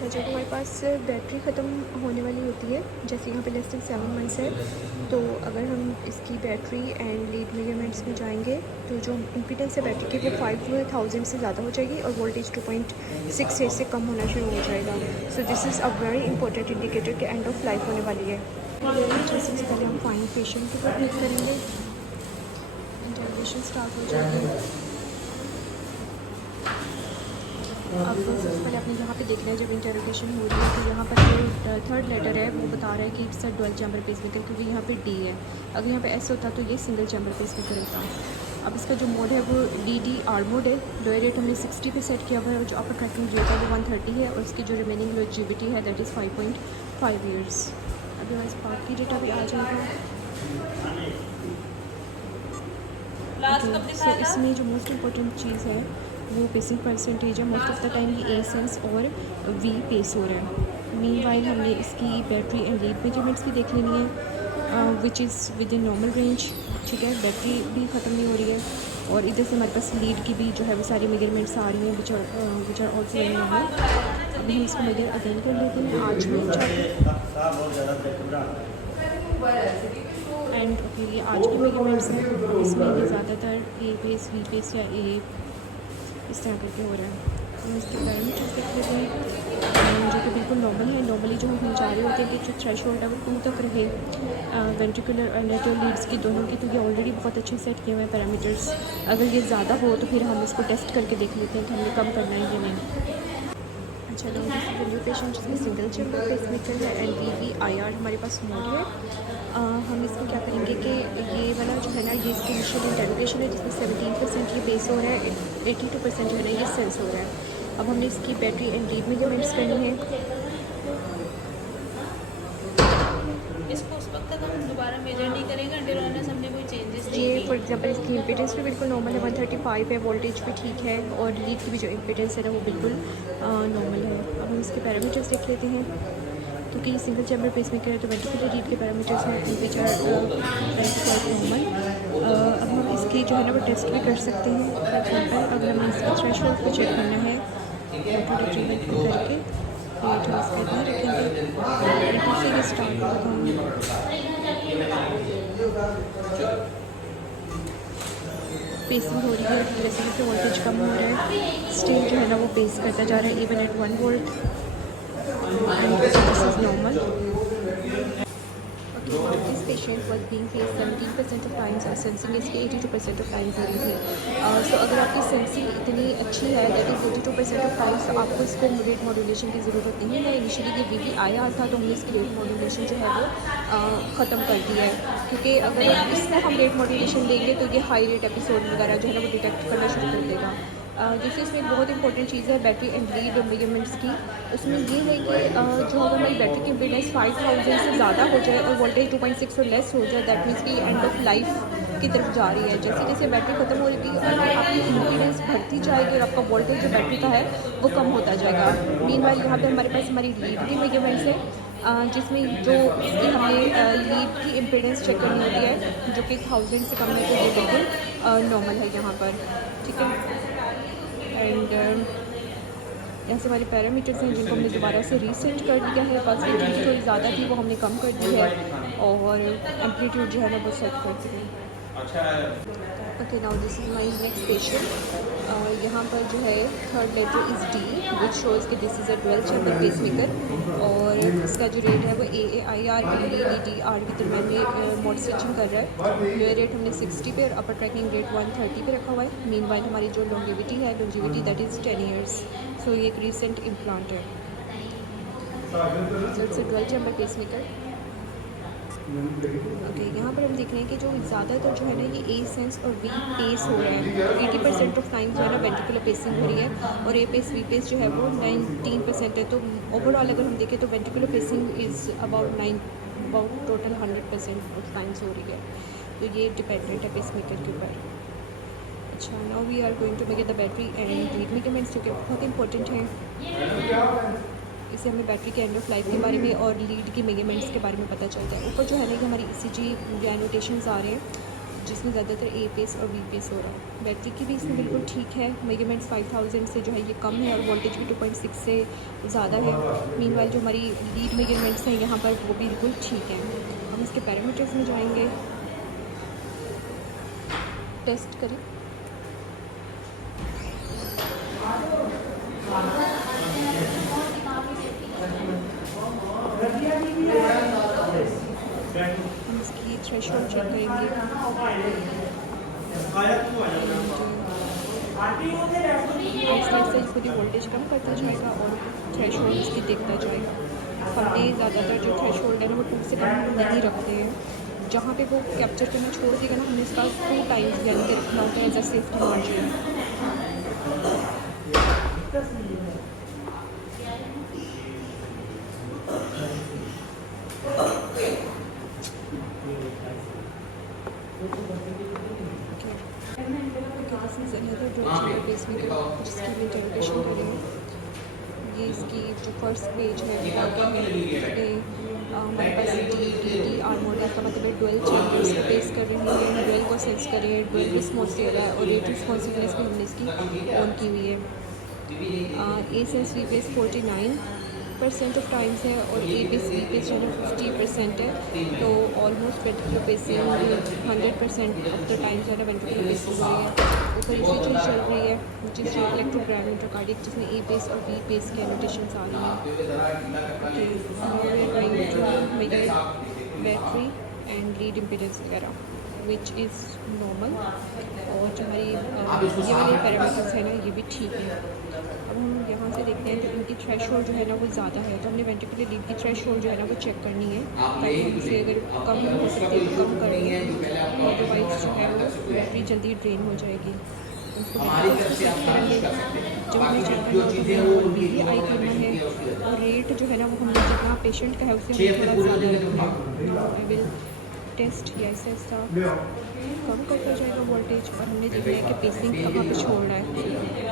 अच्छा, जब हमारे पास बैटरी ख़त्म होने वाली होती है, जैसे यहाँ पे लेस देन 7 मंथ्स है, तो अगर हम इसकी बैटरी एंड लीड मेजरमेंट्स में जाएंगे तो जो इम्पीडेंस है बैटरी की वो 5000 से ज़्यादा हो जाएगी और वोल्टेज 2.68 से कम होना शुरू हो जाएगा। So this is a very important indicator कि एंड ऑफ लाइफ होने वाली है। जैसे इससे पहले हम फाइनल पेशेंट के ऊपर क्लिक करेंगे, इंटरोगेशन स्टार्ट हो जाएगी। अब सबसे पहले आपने यहाँ पे देखना है जब इंटरोगेशन हो रही है तो यहाँ पर जो थर्ड लेटर है वो बता रहा है कि it's a dual chamber pacemaker, क्योंकि यहाँ पे डी है। अगर यहाँ पे एस होता तो ये सिंगल चैम्बर पेसमेकर होता। अब इसका जो मोड है वो DDR मोड है। लोअर रेट हमने 60 पे सेट किया हुआ है और जो अपर ट्रैकिंग रेट है वो 130 है और इसकी जो रिमेनिंग लॉन्जेविटी है दैट इज़ 5.5 ईयर्स। अभी हमारे स्पार्क की डेटा भी आ जाएगा। सो इसमें जो मोस्ट इम्पोर्टेंट चीज़ है वो पेसिंग परसेंटेज है। मोस्ट ऑफ द टाइम ये ए सेंस और वी पेस हो रहा है। मीनवाइल हमने इसकी बैटरी एंड लीड मेजरमेंट्स भी देख लेनी है which is with in normal range. ठीक है, बैटरी भी ख़त्म नहीं हो रही है और इधर से हमारे पास लीड की भी जो है वो सारी मेजरमेंट्स आ रही हैं which are also very normal. अभी हम इसको मेजर अटेंड कर लेते हैं आज में एंड फिर ये आज की मेजरमेंट्स हैं। इसमें ये ज़्यादातर ए पेस वी पेस या ए इस तरह करके हो रहा है। हम इसके पैरामीटर्स देख लेते हैं जो कि बिल्कुल नॉर्मल है। नॉर्मली जो हम चाह रहे होते हैं कि जो थ्रेशोल्ड है वो 2 तक रहे वेंट्रिकुलर एंड लेटरल लीड्स की दोनों की, तो ये ऑलरेडी बहुत अच्छे सेट किए हुए हैं पैरामीटर्स। अगर ये ज़्यादा हो तो फिर हम इसको टेस्ट करके देख लेते हैं कि हमें कम करना है या नहीं। अच्छा, तो न्यू पेशेंट जिसमें सिंगल चैम्बर पेसमेकर है एंड DVIR हमारे पास मोड है। हम इसको क्या करेंगे कि ये वाला जो है ना ये इसकी इनिशियल इंटरोगेशन है जिसमें 17% ये बेस हो रहा है, 82% जो है ना ये सेंस हो रहा है। अब हमने इसकी बैटरी एंड लीड मेजरमेंट्स करनी है। इसको उस वक्त तक हम दोबारा मेजर नहीं करेंगे अंटिल अनलेस हमने कोई चेंजेस नहीं ये की। फॉर एग्जांपल इसकी इम्पीडेंस भी बिल्कुल नॉर्मल है, 135 है, वोल्टेज भी ठीक है और लीड की भी जो इम्पीडेंस है ना वो बिल्कुल नॉर्मल है। अब हम इसके पैरामीटर्स देख लेते हैं। क्योंकि ये सिंगल चैम्बर पेसमेकर है तो वेंट्रिकुलर लीड के पैरामीटर्स हैं विच आर नॉर्मल। अब हम इसकी जो है ना वो टेस्ट भी कर सकते हैं। फॉर एग्जांपल अगर हमें इसका थ्रेशोल्ड को चेक करना है ऑटोडेट्रीमेंट करके रेट हम इसका इतना रखेंगे, 80 से ये स्टार्ट होगा। पेसिंग हो रही है, जैसे कि वोल्टेज कम हो रहा है, स्टिल जो है ना वो पेस करता जा रहा है even at 1 volt and this is normal. This patient was being faced 17% of times और सेंसिंग इसकी 82% ऑफ टाइम्स हो रही थी। सो अगर आपकी सेंसिंग इतनी अच्छी है दैट इज़ 82% ऑफ टाइम्स तो आपको इसको रेट मॉड्यूलेशन की ज़रूरत नहीं है। इनिशियली ये DVIR था तो हमने इसकी रेट मॉड्यूलेशन जो है वो ख़त्म कर दिया है, क्योंकि अगर इसको हम रेट मॉड्यूलेशन देंगे तो ये हाई रेट एपिसोड वगैरह जो है ना वो डिटेक्ट करना शुरू कर देगा। जैसे इसमें बहुत इंपॉर्टेंट चीज़ है बैटरी एंड लीड मेजरमेंट्स की। उसमें ये है कि जो अगर हमारी बैटरी की इम्पीडेंस 5000 से ज़्यादा हो जाए और वोल्टेज 2.6 और लेस हो जाए दैट मीन्स कि एंड ऑफ लाइफ की तरफ जा रही है। जैसे जैसे बैटरी ख़त्म हो रही है और आपकी इम्पीडेंस बढ़ती जाएगी और आपका वोल्टेज जो बैटरी का है वो कम होता जाएगा। मीनवाइल यहाँ पे हमारे पास हमारी लीड की मेजरमेंट्स है जिसमें जो हमने लीड की इम्पीडेंस चेक करनी होती है जो कि 1000 से कम है तो ये बिल्कुल नॉर्मल है यहाँ पर। ठीक है, एंड यहाँ से हमारे पैरामीटर्स हैं जिनको हमने दोबारा से रीसेट कर दिया है। फर्स्ट रेटिंग थोड़ी ज़्यादा थी वो हमने कम कर दी है और एम्पलीट्यूड जो है ना वो सेट कर दी है। Okay, now this is my next patient. यहाँ पर जो है third letter is D which shows कि this is a dual chamber pacemaker और इसका जो रेट है वो AAIR DDR के दरम्यान में मोड स्विचिंग कर रहा है। लोअर रेट हमने 60 पे और अपर ट्रैकिंग रेट 130 पे रखा हुआ है। मीनवाइल हमारी जो लॉन्जेविटी दैट इज़ 10 ईयर्स। सो ये एक रिसेंट इम्प्लांट है। So it's a dual chamber pacemaker. Okay, यहाँ पर हम देख रहे हैं कि जो ज़्यादातर जो है ना ये ए सेंस और वी पेस हो रहा है। 80% ऑफ टाइम जो है ना वेंट्रिकुलर पेसिंग हो रही है और ए पेस वी पेस जो है वो 19% है। तो ओवरऑल अगर हम देखें तो ventricular pacing is about total 100% of times हो रही है। तो ये डिपेंडेंट है पेसमेकर के ऊपर। अच्छा, now we are going to make the battery and lead measurements जो कि बहुत इंपॉर्टेंट हैं। इससे हमें बैटरी के एंड ऑफ लाइफ के बारे में और लीड की मेजरमेंट्स के बारे में पता चलता है। ऊपर जो है ना कि हमारी ECG या एनोटेशंस आ रहे हैं जिसमें ज़्यादातर ए पेस और बी पेस हो रहा है। बैटरी की भी इसमें बिल्कुल ठीक है, मेजरमेंट्स 5000 से जो है ये कम है और वोल्टेज भी 2.6 से ज़्यादा है। मीनवाइल जो हमारी लीड मेजरमेंट्स हैं यहाँ पर वो बिल्कुल ठीक हैं। हम इसके पैरामीटर्स में जाएंगे, टेस्ट करें। हम इसकी थ्रेशोल्ड चेक करेंगे। आहिस्ता आहिस्ता खुद ही वोल्टेज कम करता जाएगा और थ्रेशोल्ड इसकी देखता जाएगा। हमने ज़्यादातर जो थ्रेशोल्ड है ना वो 2 से कम हम नहीं रखते हैं। जहाँ पे वो कैप्चर करना छोड़ देगा ना हमने इसका 2 टाइम्स यानी कि रखना होता है as a safety margin. This is another drop pacemaker जिसकी भी इंटरप्रिटेशन करेंगे। ये इसकी जो फर्स्ट पेज है हमारे पास DTR मॉडल का मतलब है डुअल चैम्बर्स को पेस कर रही है, डुअल को सेंस कर रही है, डुअल रिस्पॉन्स दे रहा है और रेट रिस्पॉन्सिवनेस भी हमने इसकी ऑन की हुई है। A sense we pace 49% of times है और ए पेस वी पेस जो है 50% है। तो almost ventricular pacing 100% of the times जो है ना वेंट्रिकुलर पेसिंग हो रही है। ऊपर इसी चीज़ चल रही है जिस इलेक्ट्रोग्राम इंट्रोकार्डिक जिसमें ए पेस और बी पेस के एनोटेशंस आ रही हैं। बैटरी एंड लीड इम्पीडेंस वगैरह विच इज़ नॉर्मल और जो हमारी ये वाले पैरामीटर्स है ना ये भी ठीक है। अब हम यहाँ से देखते हैं जो इनकी थ्रेशोल्ड जो है ना वो ज़्यादा है तो हमने वेंट्रिकुलर लीड की थ्रेशोल्ड जो है ना वो चेक करनी है ताकि हम इसे अगर कम हो सकती है तो कम कर दें, अदरवाइज जो है वो बैटरी जल्दी ड्रेन हो जाएगी। उनको चेक करेंगे जब हमें चेक करना होता है और BPI करना है और रेट जो है ना वो हमने जितना पेशेंट का है उससे हमें थोड़ा ज़्यादा रखना है। आई विल टेस्ट या ऐसा कम करता जाएगा वोल्टेज और हमने देखना है कि पेसिंग कहाँ पे छोड़ रहा है।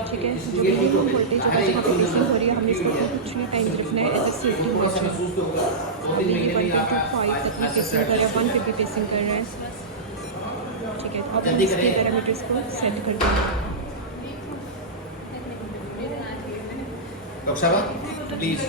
ठीक है, जो मिनिमम वोल्टेज है जहाँ पे पेसिंग हो रही है हमने इसको 2 to 3 टाइम्स रखना है एज ए सेफ्टी मार्जिन। 1.25 तक भी पेसिंग कर रहा है, 1 पे भी पेसिंग कर रहा है। ठीक है, अब हम इसके पैरामीटर्स को सेट कर देंगे। डॉक्टर साहब प्लीज़।